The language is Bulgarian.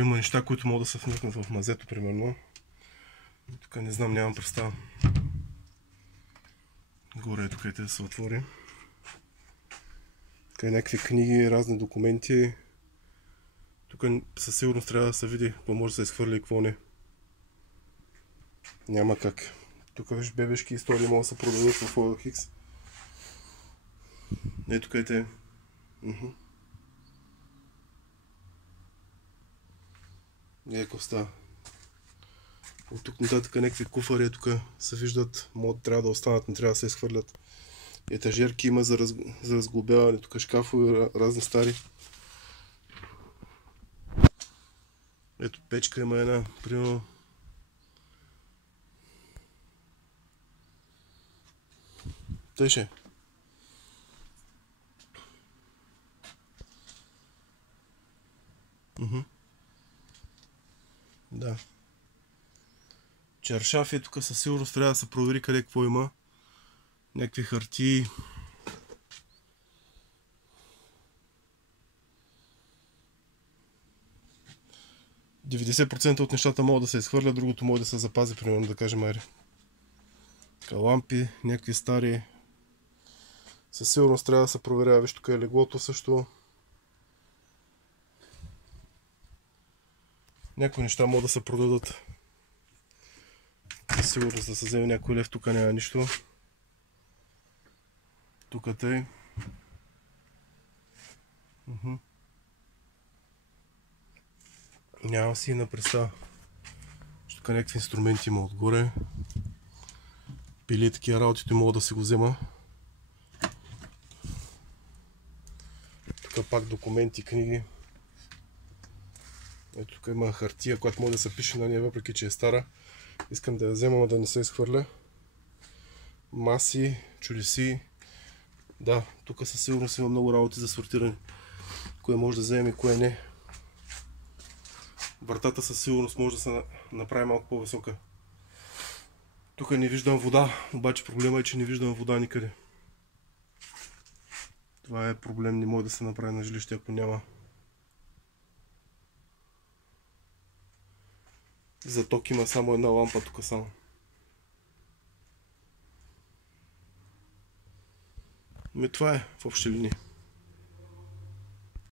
има неща, които могат да се вмъкнат в мазето, примерно. Тук не знам, нямам представа. Горе е тук и да се отвори. Тук е някакви книги, разни документи. Тук със сигурност трябва да се види какво може да се изхвърли и какво не. Няма как. Тук виж бебешки истории могат да се продадат в OLX. Ето къде е. Еко става. От тук нататък някакви куфари тук се виждат. Могат трябва да останат, не трябва да се изхвърлят. Етажерки има за разглобяване. Тук шкафове, разни стари. Ето печка има една, примерно. Тъйше. Да. Чаршафи тук със сигурност трябва да се провери къде какво има. Някакви хартии. %90 от нещата могат да се изхвърлят, другото може да се запази, примерно да кажем айде. Лампи, някакви стари. Със сигурност трябва да се проверява. Виж тук е леглото също. Някои неща могат да се продадат. Със сигурност да се вземе някой лев, тук няма нищо. Тук е. Няма си на представа. Тук някакви инструменти има отгоре. Пили такива работите могат да си го взема. Тук пак документи, книги. Ето тук има хартия, която може да се пише на нея, въпреки че е стара. Искам да я взема, но да не се изхвърля. Маси, чудеси. Да, тук със сигурност има много работи за сортиране. Кое може да вземем и кое не. Вратата със сигурност може да се направи малко по-висока. Тук не виждам вода, обаче проблема е, че не виждам вода никъде. Това е проблем, не може да се направи на жилище, ако няма. За ток има само една лампа тук само. Това е в общи линии.